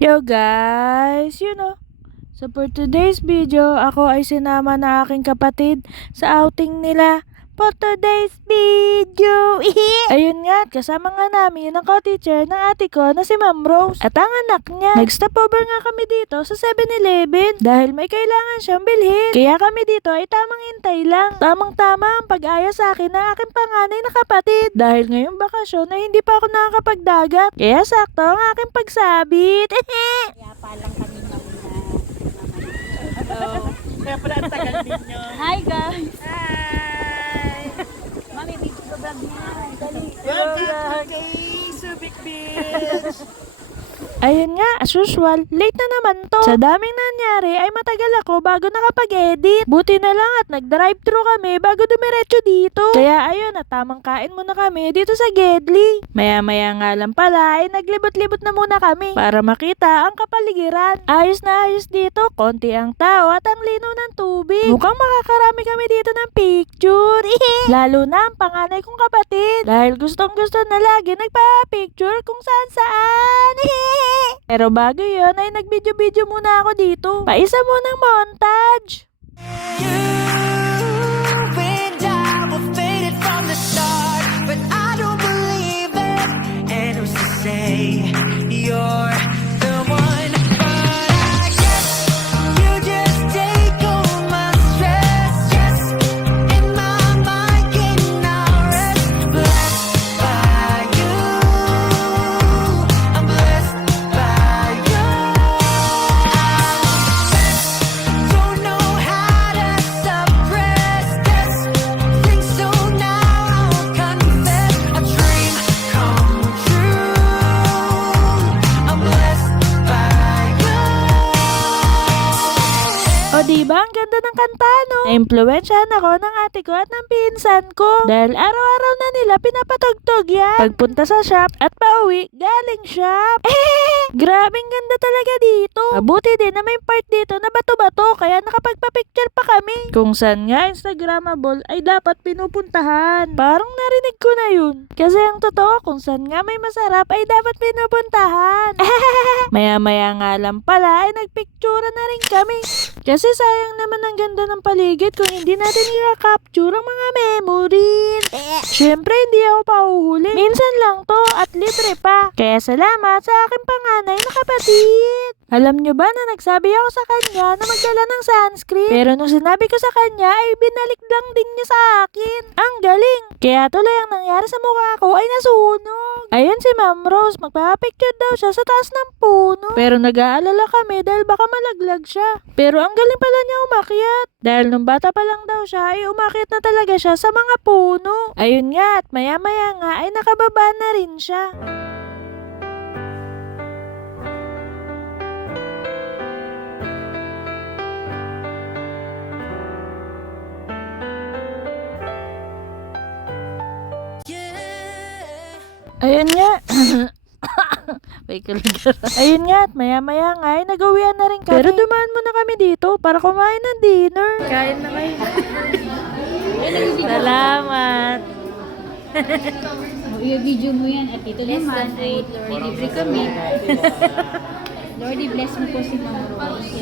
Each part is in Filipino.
Yo guys, so for today's video, ako ay sinama na aking kapatid sa outing nila. For today's video, ayun nga, kasama nga namin ang co-teacher ng ate ko na si Ma'am Rose at ang anak niya. Nag-stopover nga kami dito sa 7-Eleven dahil may kailangan siyang bilhin. Kaya kami dito ay tamang hintay lang. Tamang-tama ang pag-aya sa akin ng aking panganay na kapatid dahil ngayong bakasyon ay hindi pa ako nakakapagdagat. Kaya sakto ang aking pagsabit. Kaya palang kami Kaya pala ang tagal ninyo. Hi guys! Hi! Mami, video vlog niya. Dali. Welcome to Subic Beach! Ayun nga, as usual, late na naman to. Sa daming nangyari ay matagal ako bago nakapag-edit. Buti na lang at nag-drive-thru kami bago dumiretso dito. Kaya ayun, at tamang kain muna kami dito sa Gedli. Maya-maya nga lang pala ay naglibot-libot na muna kami para makita ang kapaligiran. Ayos na ayos dito, konti ang tao at ang linaw ng tubig. Mukhang makakarami kami dito ng picture. Lalo na ang panganay kong kapatid dahil gustong-gusto na lagi nagpa-picture kung saan-saan. Pero bago yun ay nag-video-video muna ako dito. Paisa munang montage. You and I were fated from the start, but I don't believe it. And who's to say you're the one? But I guess you just take all my stress. Yes, in my mind cannot rest. Blessed by you, I'm blessed by you. Don't know how to suppress this thing, so now I'll confess a dream come true. I'm blessed by you. O diba ang ganda ng kanta no? Na-impluwensyahan ako ng ate ko at ng pinsan ko dahil araw-araw na nila pinapatugtog yan. Pagpunta sa shop at pauwi galing shop. Grabing ganda talaga dito. Mabuti din na may part dito na bato-bato kaya nakapagpa-picture pa kami. Kung saan nga Instagrammable ay dapat pinupuntahan. Parang narinig ko na yun. Kasi ang totoo kung saan nga may masarap ay dapat pinupuntahan. Maya-maya nga lang pala ay nagpicture na rin kami. Kasi sayang naman ang ganda ng paligid kung hindi natin i-capture ang mga memories. Syempre hindi ako pauhuli. Minsan lang to at libre pa. Kaya salamat sa aking panganay na kapatid. Alam nyo ba na nagsabi ako sa kanya na magdala ng sunscreen? Pero nung sinabi ko sa kanya ay binalik lang din niya sa akin. Ang galing! Kaya tuloy ang nangyari sa mukha ko ay nasunog. Ayun si Ma'am Rose, magpapicture daw siya sa taas ng puno. Pero nag-aalala kami dahil baka malaglag siya. Pero ang galing pala niya umakyat. Dahil nung bata pa lang daw siya ay umakyat na talaga siya sa mga puno. Ayun nga at maya-maya nga ay nakababa na rin siya. Ayun nga. May kalugar. Ayun nga, at maya-maya nga ay nag-uwian na rin kami. Pero dumaan muna kami dito para kumain ng dinner. Kain na kayo. Salamat. I-video mo yan at dito naman ay libre kami. Lord, bless mo po si Ma'am Rose.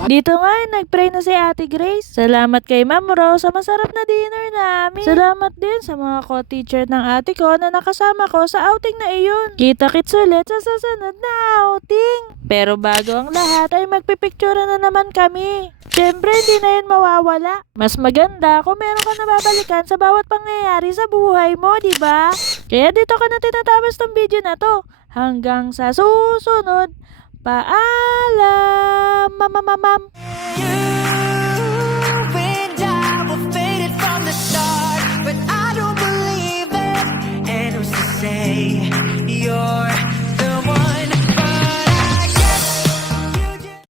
Dito nga ay nag-pray na si Ate Grace. Salamat kay Ma'am Rose sa masarap na dinner namin. Salamat din sa mga co-teacher ng ate ko na nakasama ko sa outing na iyon. Kita-kits ulit sa susunod na outing. Pero bago ang lahat ay magpipicture na naman kami. Siyempre hindi na yun mawawala. Mas maganda kung meron ka nababalikan sa bawat pangyayari sa buhay mo, di ba? Kaya dito ko na tinatapos tong video na to. Hanggang sa susunod. Paalam, mamamamam.